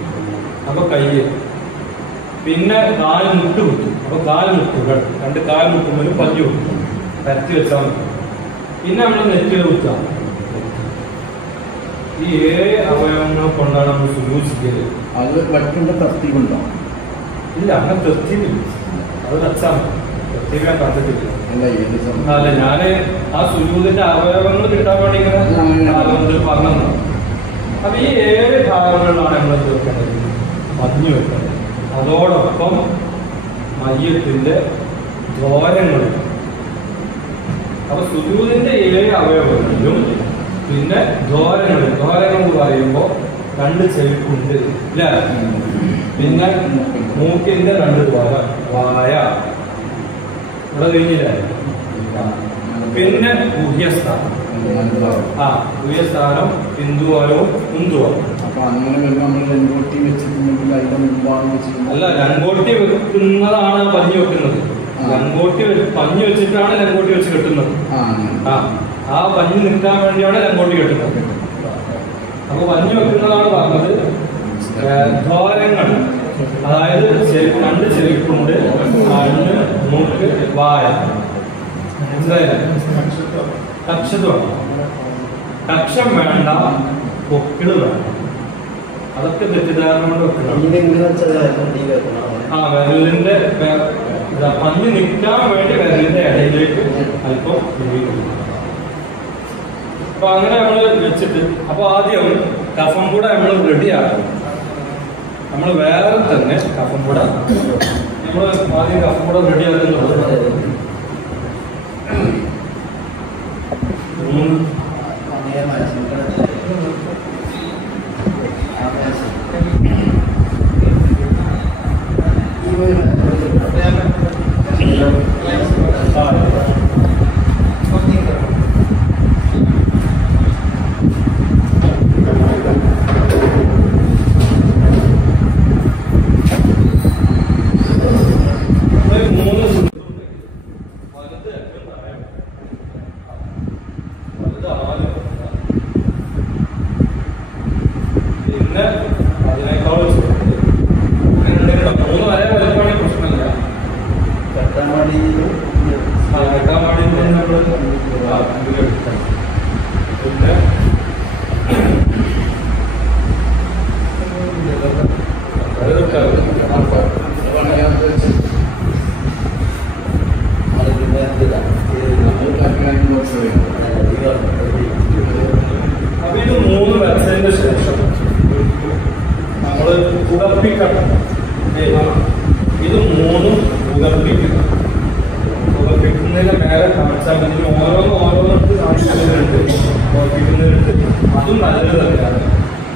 അപ്പൊ കയ്യ്. പിന്നെ കാല് മുട്ട് കുത്തും, അപ്പൊ കാൽമുട്ടുകൾ 2 കാൽമുട്ടുമ്പോഴും പഞ്ഞു കുത്തും, പരത്തി വെച്ചാൽ മതി. പിന്നെ നമ്മൾ നെറ്റിൽ കുത്തുക. ഈ 7 അവയവങ്ങൾ കൊണ്ടാണ് നമ്മൾ സുജൂദ് ചെയ്യല്. അത് വെട്ടേണ്ട തർത്തീവുണ്ടോ? ഇല്ല, അങ്ങനെ തെർത്തിയില്ല. അത് വെച്ചാൽ തെർത്തീവ് ഞാൻ കണ്ടിട്ടില്ല. അല്ല, ഞാന് ആ സുജൂദിന്റെ അവയവങ്ങൾ കിട്ടാൻ വേണ്ടി ഇങ്ങനെ പറഞ്ഞു. അപ്പൊ ഈ 7 ഭാഗങ്ങളിലാണ് നമ്മൾ തീർക്കേണ്ടത്, മഞ്ഞു വെക്കേണ്ടത്. അതോടൊപ്പം മയ്യത്തിന്റെ ദ്വാരങ്ങൾ. അപ്പൊ സുജൂദിന്റെ 7 അവയവങ്ങളിലും പിന്നെ ദ്വാരങ്ങൾ എന്ന് പറയുമ്പോ 2 ചെവിക്കുണ്ട് ഇല്ല, പിന്നെ മൂക്കിന്റെ 2 ദ്വാരം, വായ ഇവിടെ കഴിഞ്ഞില്ല. പിന്നെ ഗുഹ്യസ്ഥാനം, ഗുഹ്യസ്ഥാനം, പിന്തുവാരവും മുന്തുവാരവും. അപ്പൊ അങ്ങനെ വരുമ്പോൾ നമ്മൾ ലങ്കോട്ടി വെച്ചിട്ടുണ്ടെങ്കിൽ അതിന്റെ മുമ്പാണ് വെച്ചിട്ടുണ്ട്. അല്ല, ലങ്കോട്ടി വെക്കുന്നതാണ് പഞ്ഞി വെക്കുന്നത്. ലങ്കോട്ടി പഞ്ഞി വെച്ചിട്ടാണ് ലങ്കോട്ടി വെച്ച് കെട്ടുന്നത്. ആ പഞ്ഞി നിൽക്കാൻ വേണ്ടിയാണ് ലങ്കോട്ടി കെട്ടുന്നത്. അപ്പൊ പഞ്ഞി വെക്കുന്നതാണ് പറഞ്ഞത്. ദ്വാരങ്ങൾ, അതായത് 2 ചെവിക്കുണ്ട്, കണ്ണ്, മൂക്ക്, വായ. മനസ്സിലായില്ല? കക്ഷത്വം, കക്ഷം വേണ്ട, പൊക്കിള് വേണ്ട. അതൊക്കെ തെറ്റിദ്ധാരണ കൊണ്ട് വെക്കണം. വിരലിന്റെ പഞ്ഞ് നിൽക്കാൻ വേണ്ടി വിരലിന്റെ ഇടയിലേക്ക് അല്പം ഉപയോഗിക്കുന്നു. അപ്പൊ അങ്ങനെ നമ്മൾ വെച്ചിട്ട്, അപ്പൊ ആദ്യം കഫം കൂടെ നമ്മൾ റെഡിയാക്കും. നമ്മൾ വേറെ തന്നെ കഫം കൂടെ നമ്മൾ ആദ്യം കഫം കൂടെ റെഡിയാക്കുന്നത്. അതും നല്ലത് തന്നെയാണ്.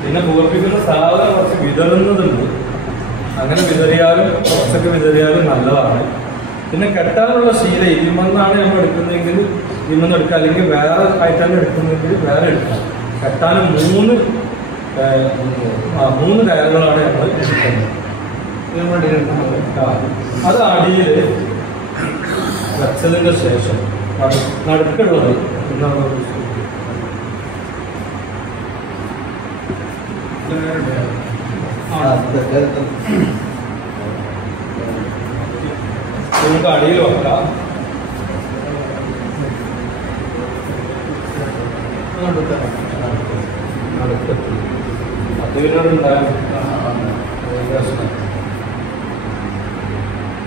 പിന്നെ പുകപ്പിക്കുന്ന സാധനം കുറച്ച് വിതറുന്നതുണ്ട്. അങ്ങനെ വിതറിയാലും കുറച്ചൊക്കെ വിതറിയാലും നല്ലതാണ്. പിന്നെ കെട്ടാനുള്ള ശീല ഇരുമെന്നാണ് നമ്മൾ എടുക്കുന്നതെങ്കിൽ ഇരുമെന്ന് എടുക്കുക, അല്ലെങ്കിൽ വേറെ ആയിട്ടാണ് എടുക്കുന്നതെങ്കിൽ വേറെ എടുക്കാം. കെട്ടാനും 3 കയറുകളാണ് നമ്മൾ എടുക്കുന്നത്. അത് അടിയിൽ വെച്ചതിന്റെ ശേഷം നടുക്കുള്ളത് നമുക്ക് അടിയിൽ വെക്കാം.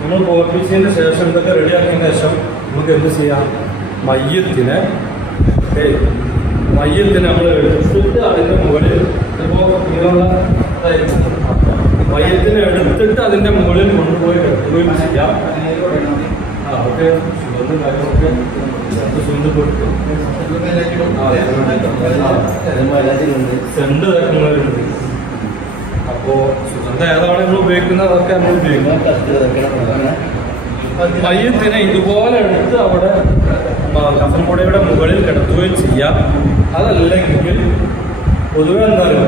നമ്മൾ ഓർപ്പിച്ചതിന് ശേഷം ഇതൊക്കെ റെഡിയാക്കിയതിന് ശേഷം നമുക്ക് എന്ത് ചെയ്യാം? മയ്യത്തിനെ നമ്മൾ എടുത്തിട്ട് അതിന്റെ മുകളിൽ മയ്യത്തിനെ എടുത്തിട്ട് അതിന്റെ മുകളിൽ കൊണ്ടുപോയി കെട്ടുകയും ചെയ്യാം. അതൊക്കെ സുഗന്ധം കാര്യങ്ങളൊക്കെ സുഗന്ധം കൊടുക്കും. സെന്റ് തേക്കുന്നവരുണ്ട്. അപ്പോ സുഗന്ധം ഏതാണ് നമ്മൾ ഉപയോഗിക്കുന്നത് അതൊക്കെ നമ്മൾ ഉപയോഗിക്കും. മയ്യത്തിനെ ഇതുപോലെ എടുത്ത് അവിടെ കഫൻകുടയുടെ മുകളിൽ കിടത്തുകയും ചെയ്യാം. അതല്ലെങ്കിൽ പൊതുവെ എന്താ പറയുക,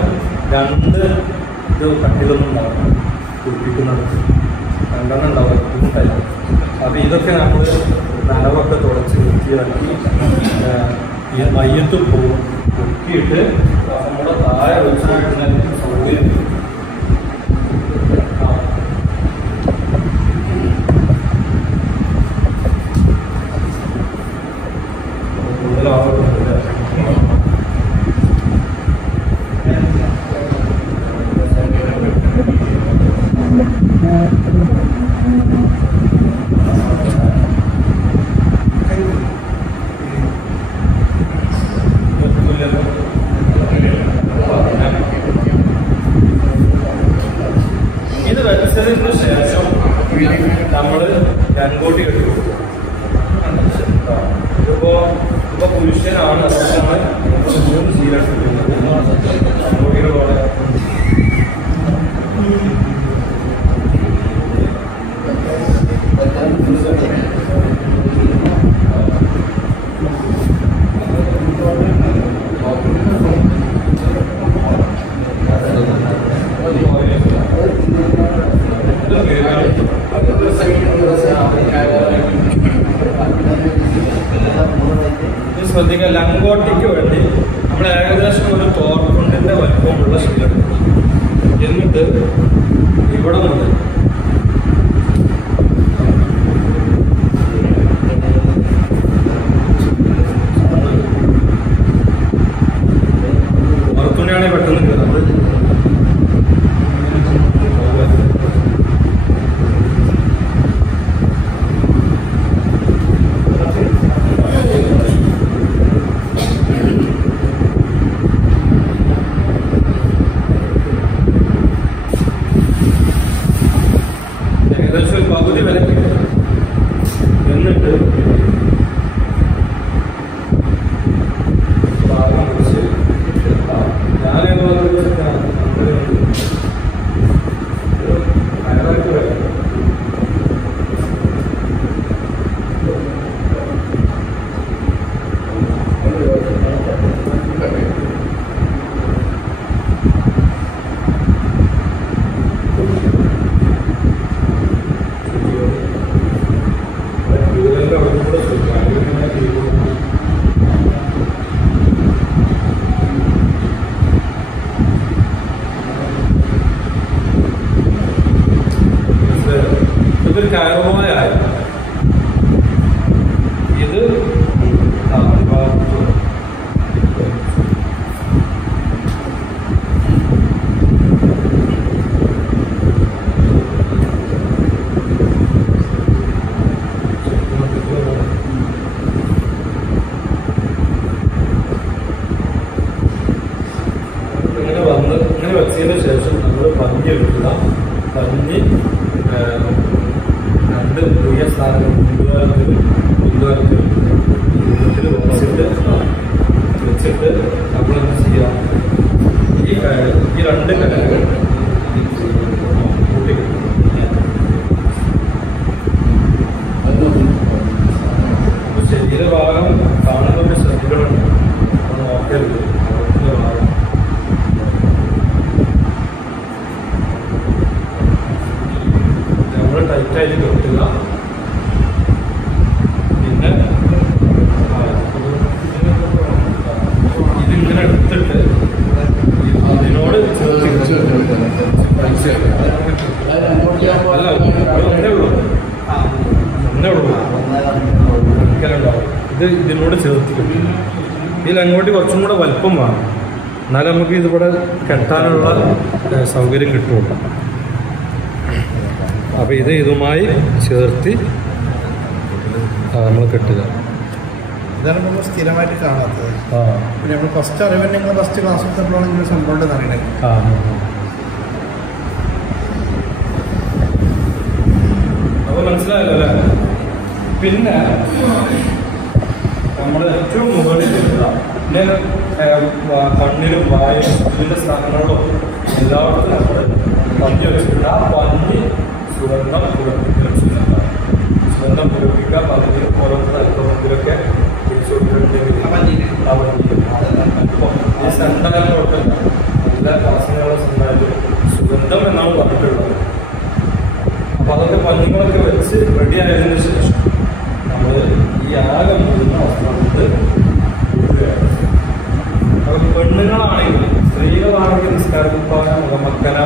2 കട്ടിലൊന്നും ഉണ്ടാവും കുളിപ്പിക്കുന്നത്, 2 ഉണ്ടാവും, ബുദ്ധിമുട്ടായി. അപ്പൊ ഇതൊക്കെ നമ്മൾ നനവൊക്കെ തുടച്ച് വൃത്തിയാക്കി ഈ മയ്യത്ത് പൊക്കിയിട്ട് നമ്മുടെ താഴെ വെച്ച് സൗകര്യം. വരച്ചതിന് ശേഷം നമ്മൾ രംഗോട്ടി കെട്ടും. ഇതിപ്പോ പുരുഷനാണ്, അതുകൊണ്ടാണ് 3 ശീലെടുത്തിട്ടുള്ളത്. രംഗോട്ടിയുടെ പോലെ ശ്രദ്ധിക്കുക. ലങ്കോട്ടിക്ക് വേണ്ടി നമ്മൾ ഏകദേശം ഒരു തോർക്കുണ്ടിന്റെ വലിപ്പമുള്ള ശീലം, എന്നിട്ട് ഇവിടെ മുതൽ പുറത്തുണിയാണെങ്കിൽ പെട്ടെന്ന് കയറാം. ഏകദേശം ഒരു പകുതി വില എന്നിട്ട് ഭാഗം പിടിച്ച് ഇതൊരു കയറുപോലെയായി. ഇത് ഇങ്ങനെ വെച്ചതിന് ശേഷം നമ്മൾ പഞ്ഞി എടുക്കുക. പഞ്ഞി 2 പുതിയ സ്ഥാനങ്ങൾ മുൻകാലത്തിൽ വെച്ചിട്ട് നമ്മളെന്ത് ചെയ്യാം, ഈ 2 കലകൾ കൂട്ടി ശരീരഭാഗം കാണുന്നവരുടെ ശ്രദ്ധികളുണ്ട്, അത് നോക്കരുത്. ഭാഗം നമ്മൾ ടൈറ്റായിട്ട് കെട്ടുക. പിന്നെ ഇതിങ്ങനെ എടുത്തിട്ട് ഇതിനോട് അല്ല ഒന്നേ ഉള്ളൂ ഇത് ഇതിനോട് ചേർത്ത് കെട്ടും. ഇതിൽ അങ്ങോട്ട് കുറച്ചും കൂടെ വലിപ്പം വേണം, എന്നാലും നമുക്ക് ഇതിവിടെ കെട്ടാനുള്ള സൗകര്യം കിട്ടുള്ളൂ. അപ്പോൾ ഇതുമായി ചേർത്തി നമ്മൾ കെട്ടുക. ഇതാണ് നമ്മൾ സ്ഥിരമായിട്ട് കാണാത്തത്. പിന്നെ നമ്മൾ ഫസ്റ്റ് അറിവുണ്ടെങ്കിൽ ഫസ്റ്റ് ക്ലാസ് എടുത്തപ്പോഴാണ് ഇങ്ങനെ സംഭവം ഉണ്ടെന്ന് അറിയണത്. അപ്പോൾ മനസ്സിലായല്ലോ അല്ലേ? പിന്നെ നമ്മൾ ഏറ്റവും മുകളിൽ പിന്നെ കണ്ണിലും വായും ഇതിൻ്റെ സ്ഥാനങ്ങളും എല്ലായിടത്തും നമ്മൾ പഞ്ഞി വെച്ചിട്ടുണ്ട്. ആ പഞ്ഞി സുഗന്ധം പുരപ്പിക്കുക. പഞ്ഞി ഓരോരുത്തർ അല്പമൊക്കെ തിരിച്ചു കൊടുത്തിട്ടുണ്ടെങ്കിൽ ഈ സെന്റായാലും എല്ലാ കാസങ്ങളും സെന്റായാലും സുഗന്ധം എന്നാണ് പറഞ്ഞിട്ടുള്ളത്. അപ്പോൾ അതൊക്കെ പഞ്ഞികളൊക്കെ വെച്ച് റെഡിയായതിനു ശേഷം നമ്മൾ ഈ ആകെ മുഴുന്ന വസ്ത്രം കൊണ്ട് കൂട്ടുകയാണ്. അപ്പോൾ പെണ്ണുങ്ങളാണെങ്കിൽ, സ്ത്രീകളാണെങ്കിൽ നിസ്കാരക്കുപ്പായ, മുഖമക്കന,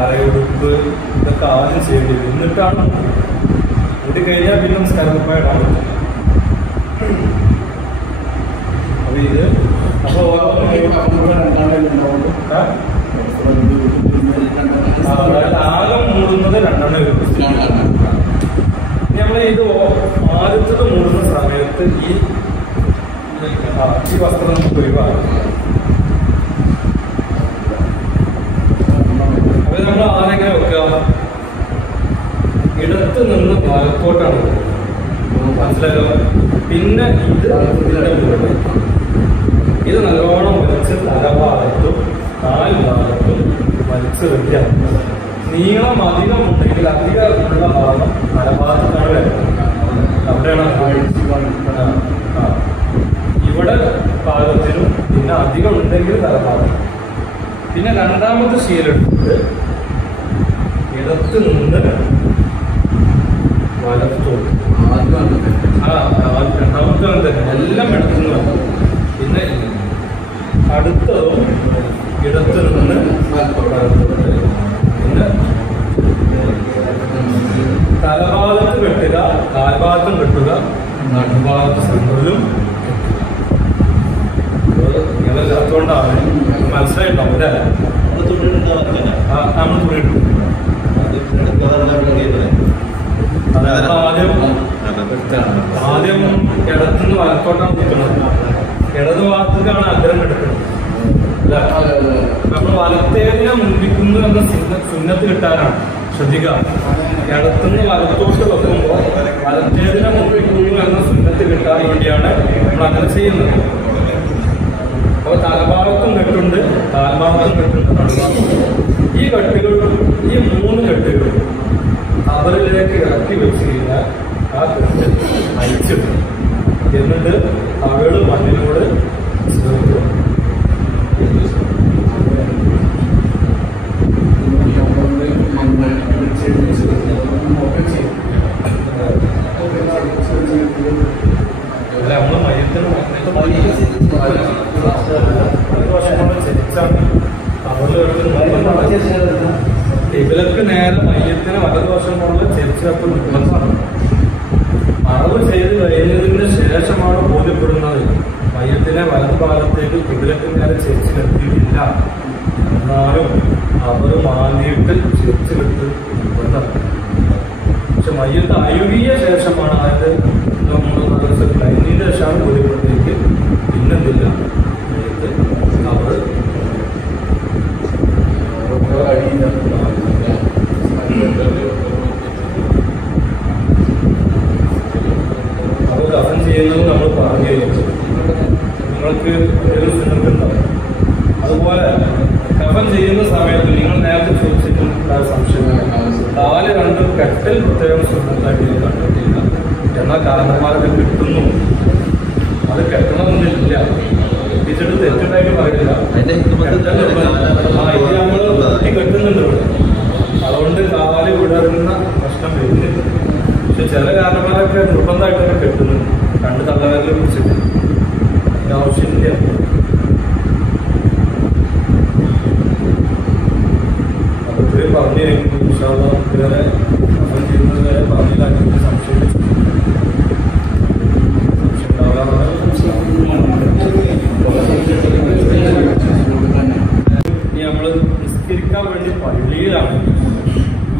അരയുടുപ്പ് ഇതൊക്കെ ആദ്യം ചെയ്യേണ്ടി വരും. എന്നിട്ടാണ് കൂട്ടി കഴിഞ്ഞാൽ പിന്നെ നിസ്കാരക്കുപ്പായ ഇടാൻ പറ്റും. അപ്പോൾ ഇത് അപ്പോൾ ആകെ മൂടുന്നത് 2 വരും. നമ്മൾ ഇത് ആദ്യത്തത് മൂടുന്ന സമയത്ത് ഈ വസ്ത്രം നമുക്ക് ഒഴിവാക്കും. അപ്പോൾ നമ്മൾ ആരെങ്ങനെ വെക്കുക, ഇടത്ത് നിന്ന് വലത്തോട്ടാണ്. മനസ്സിലായോ? പിന്നെ ഇത് നല്ലോണം വലിച്ച് തലഭാഗത്തും കാൽഭാഗത്തും വലിച്ച് വെക്കാം. നീളം അധികം ഉണ്ടെങ്കിൽ അധികമുള്ള ഭാഗം തലഭാഗത്താണ് വരുന്നത്. അവിടെയാണ് ഇവിടെ ഭാഗത്തിനും പിന്നെ അധികം ഉണ്ടെങ്കിൽ തലഭാഗം. പിന്നെ രണ്ടാമത്തെ ശീലെടുത്ത് ഇടത്ത് നിന്ന് വലത്തോട്ട്. രണ്ടാമത്തെ തന്നെ എല്ലാം എടുത്തുനിന്ന് വന്നു. പിന്നെ അടുത്തതും ഇടത്ത് നിന്ന് വലത്തോട്ട്. പിന്നെ തലഭാഗത്ത് കെട്ടുക, കാൽഭാഗത്തും കെട്ടുക, നടുഭാഗത്ത് സെൻട്രലും ഇങ്ങനെ ചേർത്തുകൊണ്ടാണ്. മനസ്സിലായിട്ടാവും അല്ലേ? നമ്മൾ തുണിയിട്ടു. ആദ്യം ഇടത്തുനിന്ന് വലത്തോട്ടാണ് നിൽക്കുന്നത്. ഇടത് ഭാഗത്തേക്കാണ് അഗ്രം എടുക്കുന്നത്. നമ്മൾ വലത്തേതിനെ മുൻപിക്കുന്നു എന്ന സുന്നത്ത് കിട്ടാനാണ്. ശ്രദ്ധിക്കുക, ഇടത്തുനിന്ന് വലത്തോട്ട് വെക്കുമ്പോൾ വലത്തേതിനെ മുൻപിക്കുന്നു എന്ന സുന്നത്ത് കിട്ടാൻ വേണ്ടിയാണ് നമ്മൾ അങ്ങനെ ചെയ്യുന്നത്. അപ്പോൾ തലഭാഗത്തും കെട്ടുണ്ട്, കാൽഭാഗത്തും കെട്ടുണ്ട്, നടുഭാഗത്തും. ഈ കെട്ടുകൾ, ഈ 3 കെട്ടുകൾ അവരിലേക്ക് ഇറക്കി വെച്ച് കഴിഞ്ഞാൽ ആ കെട്ട് അയച്ചിടും. എന്നിട്ട് അവള് മണ്ണിനോട് ചേർക്കും. നമ്മള് മയത്തിന് ഇവർക്ക് നേരെ മയ്യത്തിന് വലതുവശം കൊണ്ട് ചെരിച്ചപ്പോൾ നിർബന്ധമാണ്. മറവ് ചെയ്ത് കഴിഞ്ഞതിന് ശേഷമാണ് ബോധ്യപ്പെടുന്നത് മയ്യത്തിനെ വലതു ഭാഗത്തേക്ക് ഇവർക്ക് നേരെ ചെരിച്ച് കെട്ടിയിട്ടില്ല. എന്നാലും അവർ മാന്തിയിട്ട് ചെരിച്ച് കെട്ട് നിർബന്ധമാണ്. പക്ഷെ മയ്യത്ത് അയുകിയ ശേഷമാണ്, അതായത് കഴിഞ്ഞതിന് ശേഷമാണ് ബോധ്യപ്പെടുന്നതിലേക്ക് പിന്നെന്തില്ല മയ്യത്ത് അവർ അത് കഫൻ ചെയ്യുന്നത് നമ്മൾ പറഞ്ഞു കഴിഞ്ഞു. നിങ്ങൾക്ക് ഒരു സുന്നത്തുണ്ടാവും. അതുപോലെ കഫൻ ചെയ്യുന്ന സമയത്ത് നിങ്ങൾ നേരത്തെ ചോദിച്ചിട്ടുള്ള സംശയം, കാല് രണ്ടും കെട്ടൽ പ്രത്യേകം സുന്നത്തായിട്ട് കണ്ടിട്ടില്ല. എന്നാൽ കാരണന്മാരൊക്കെ കിട്ടുന്നു. അത് കെട്ടണമെന്നില്ല. എത്തിച്ചിട്ട് തെറ്റുണ്ടായിട്ട് പറയില്ല. ഇത് നമ്മൾ കെട്ടുന്നുണ്ട് ഇവിടെ. അതുകൊണ്ട് കാല് വിടരുന്ന പ്രശ്നം വരുന്നില്ല. പക്ഷെ ചില കാരണന്മാരൊക്കെ നിർബന്ധമായിട്ടൊക്കെ കെട്ടുന്നുണ്ട്. 2 തള്ളവരിൽ പിടിച്ചിട്ട് ആവശ്യമില്ല. അതൊക്കെ പറഞ്ഞു വേറെ കഫൻ ചെയ്യുന്നത് വരെ പറഞ്ഞില്ലാക്കി സംശയിച്ചു. ഇനി നമ്മള് നിസ്കരിക്കാൻ വേണ്ടി പള്ളിയിലാണെങ്കിൽ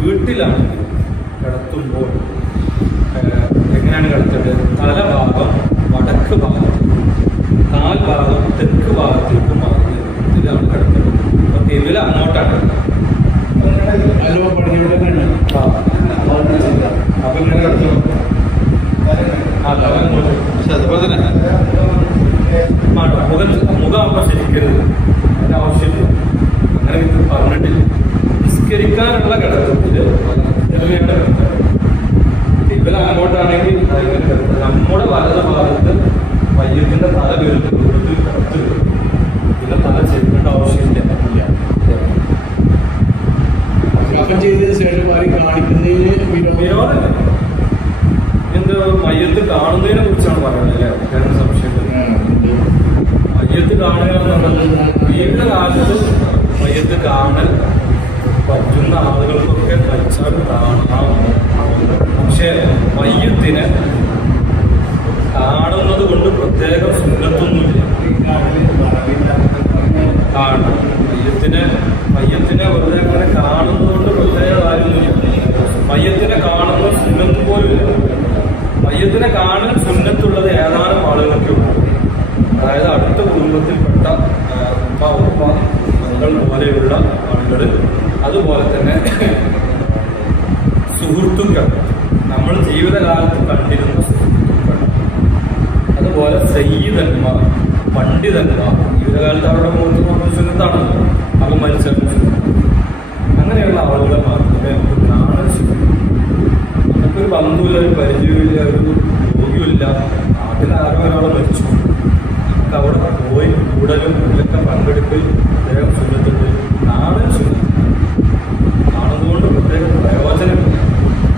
വീട്ടിലാണെങ്കിൽ കിടത്തുമ്പോൾ എങ്ങനെയാണ് കിടത്തേണ്ടത്? തലഭാഗം വടക്ക് ഭാഗം, കാൽഭാഗം തെക്ക് ഭാഗത്തേക്ക് മാറി ഇതിലാണ് കിടത്തേണ്ടത്. അപ്പൊ ഇതിൽ അങ്ങോട്ടാണ്. അപ്പൊ ഇങ്ങനെ കിടത്തണം. അതുപോലെ തന്നെ മുഖം അപ്പൊ ശരിക്കരുത്. അതിന്റെ ആവശ്യമില്ല. അങ്ങനെ പറഞ്ഞിട്ടില്ല. നിസ്കരിക്കാനുള്ള കിടത്തത്തില് എങ്ങനെയാണ് കിടത്തുന്നത്? ഇവര് അങ്ങോട്ടാണെങ്കിൽ നമ്മുടെ വലത് ഭാഗത്ത് മയ്യത്തിന്റെ തല വീർത്ത് കിടത്തുക. പിന്നെ തല ചെരുക്കേണ്ട ആവശ്യമില്ല. ചെയ്തതിനു ശേഷം കാണിക്കുന്നതിന് വിരോധം എന്ത് മയ്യത്ത് കാണുന്നതിനെ കുറിച്ചാണ് പറയുന്നത് അല്ലേ? രണ്ട് സംശയം. മയ്യത്ത് കാണുക എന്നുള്ളത് വീടിന്റെ കാലത്ത് മയ്യത്ത് കാണൽ പറ്റുന്ന ആളുകൾക്കൊക്കെ കഴിച്ചാൽ കാണാം. പക്ഷേ മയ്യത്തിനെ കാണുന്നത് കൊണ്ട് പ്രത്യേകം സുന്നത്തൊന്നുമില്ല. കാണണം മയ്യത്തിനെ വെറുതെ അങ്ങനെ കാണുന്നത് കൊണ്ട് പ്രത്യേക കാര്യമൊന്നുമില്ല. മയ്യത്തിനെ കാണുന്ന സുന്നത്ത് പോലുമില്ല. മയ്യത്തിനെ കാണാൻ സുന്നത്തുള്ളത് ഏതാനും ആളുകൾക്കേ ഉള്ളൂ. അതായത് അടുത്ത കുടുംബത്തിൽപ്പെട്ട ഉപ്പ മകൾ പോലെയുള്ള ആളുകൾ, അതുപോലെ തന്നെ സുഹൃത്തുക്കൾ, നമ്മൾ ജീവിതകാലത്ത് കണ്ടിരുന്ന സുഹൃത്തുക്കൾ, അതുപോലെ സയ്യിദന്മാർ, പണ്ഡിതന്മാർ, ജീവിതകാലത്ത് അവരുടെ മുഖത്ത് നമ്മൾ സുന്നത്താണല്ലോ, അവർ മരിച്ചാലും അങ്ങനെയുള്ള ആളുകളെ മാത്രമേ നമുക്ക് കാണാൻ ശ്രമിക്കൂ. നമുക്കൊരു ബന്ധുവില്ല, ഒരു പരിചയമില്ല, ഒരു രോഗിയില്ല, നാട്ടിൽ ആരോ ഒരാൾ മരിച്ചു, നമുക്ക് അവിടെ പോയി കൂടലും ഇതിലൊക്കെ പങ്കെടുക്കുകയും അദ്ദേഹം സുന്നത്തുണ്ട്, നാടൻ സുന്നത്ത് ആണതുകൊണ്ട് പ്രത്യേക പ്രയോജനമില്ല.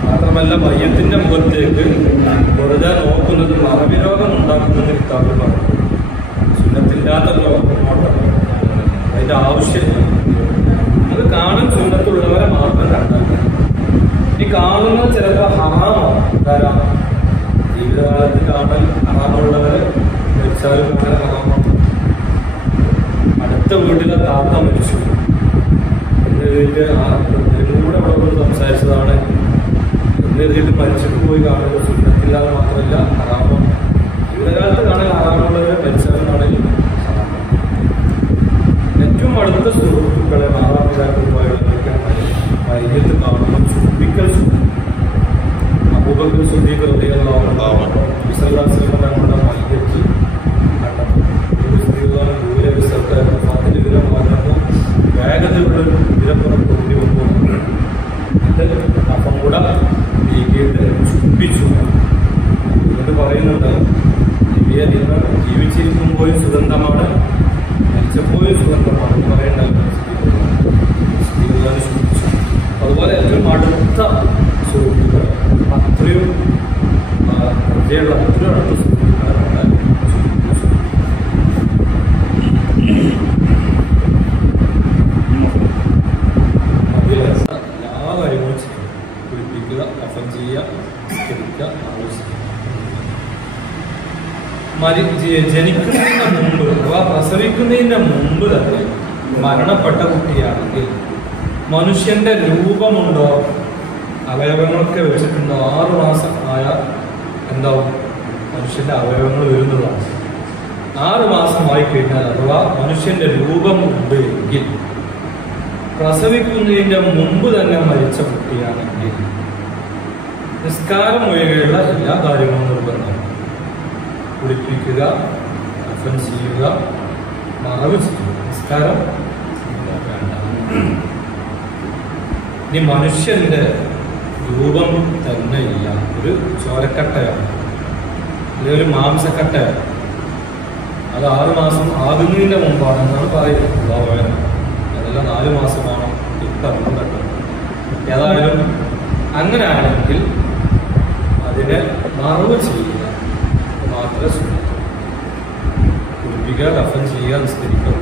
മാത്രമല്ല മയ്യത്തിന്റെ മുഖത്തേക്ക് വെറുതെ നോക്കുന്നത് മറവിരോഗം ഉണ്ടാക്കുന്നതിന് കിതാബിൽ പറഞ്ഞു. സുന്നത്തില്ലാത്ത നോട്ടം അതിന്റെ ആവശ്യമില്ല. അത് കാണാൻ സുന്നത്തുള്ളവരെ മാത്രം കണ്ടാൽ ഈ കാണുന്നത് ചിലപ്പോൾ ഹറാമാണ്. ധാരാളം ജീവിതകാലത്ത് കാണാൻ ഹറാമുള്ളവരെ മരിച്ചാലും വളരെ ഹറാമാണ്. അടുത്ത വീട്ടിലെ താത്ത മരിച്ചു എന്നെഴുതിയിട്ട് ഇതിലൂടെ അവിടെ സംസാരിച്ചതാണ് എന്നെഴുതിയിട്ട് മരിച്ചിട്ട് പോയി കാണുന്നത് സുന്നത്തില്ലാതെ മാത്രമല്ല ഹറാമാണ്. ജീവിതകാലത്ത് കാണാൻ ഹറാമുള്ളവരെ മരിച്ചാലും ആണെങ്കിലും ഏറ്റവും അടുത്ത സുഹൃത്തുക്കളെ മാതാപിതാക്കളുമായൊക്കെ മയ്യത്ത് കാണുമ്പോൾ ചുംബിക്കൽ അബൂബക്കർ സിദ്ദീഖ് റളിയല്ലാഹു അൻഹു നമ്മുടെ മയ്യത്ത് ദൂരെ ഒരു സ്ഥലത്ത് ഫാത്തിൻ്റെ വിവരം പറഞ്ഞപ്പോൾ വേഗത്തിലുള്ള വിവരപ്പുറം കൊണ്ടി വന്നു. അപ്പം കൂടെ നീക്കിയിട്ട് ചുംബിച്ചു എന്നിട്ട് പറയുന്നുണ്ട്, ഇവയെ നിങ്ങൾ ജീവിച്ചിരിക്കുമ്പോഴും സുഗന്ധമാണ്, മരിച്ചപ്പോഴും സുഗന്ധമാണ് എന്ന് പറയണ്ടല്ലോ. ചുംബിച്ചു. അതുപോലെ ഏറ്റവും അടുത്ത സുഹൃത്തുക്കൾ, അത്രയും പരിചയമുള്ള അത്രയും അടുത്ത സുഹൃത്തുക്കളെ നമ്മൾ ചുംബിച്ചു. എല്ലാ കാര്യങ്ങളും ചെയ്യും. കുളിപ്പിക്കുക, കഫൻ ചെയ്യുക, നിസ്കരിക്കുക, ആലോചിക്കുക. ജനിക്കുന്നതിന് മുമ്പ് അഥവാ പ്രസവിക്കുന്നതിന് മുമ്പ് തന്നെ മരണപ്പെട്ട കുട്ടിയാണെങ്കിൽ മനുഷ്യന്റെ രൂപമുണ്ടോ, അവയവങ്ങളൊക്കെ വെച്ചിട്ടുണ്ടോ, 6 മാസം ആയാൽ എന്താവും മനുഷ്യന്റെ അവയവങ്ങൾ വരുന്നതാണ്. 6 മാസമായി കഴിഞ്ഞാൽ അഥവാ മനുഷ്യന്റെ രൂപമുണ്ട് എങ്കിൽ, പ്രസവിക്കുന്നതിന്റെ മുമ്പ് തന്നെ മരിച്ച കുട്ടിയാണെങ്കിൽ നിസ്കാരം ഒഴികെയുള്ള എല്ലാ കാര്യങ്ങളും നിർബന്ധമാണ്. കുളിപ്പിക്കുക, കഫൻ ചെയ്യുക, മറവ് ചെയ്യുക, നിസ്കാരം വേണ്ട. ഇനി മനുഷ്യന്റെ രൂപം തന്നെ ഇല്ല, ഒരു ചോരക്കട്ടയാണ് അല്ലെങ്കിൽ ഒരു മാംസക്കട്ടയാണ്, അത് 6 മാസം ആകുന്നതിന്റെ മുമ്പാണെന്നാണ് പറയുന്നത്. അതെല്ലാം 4 മാസമാണോ ഇക്കറിഞ്ഞു. ഏതായാലും അങ്ങനെയാണെങ്കിൽ അതിനെ മറവ് ചെയ്യുക മാത്രമേ സുന്നത്ത്. കുളിപ്പിക്കുക, കഫൻ ചെയ്യുക, നിസ്കരിക്കുക.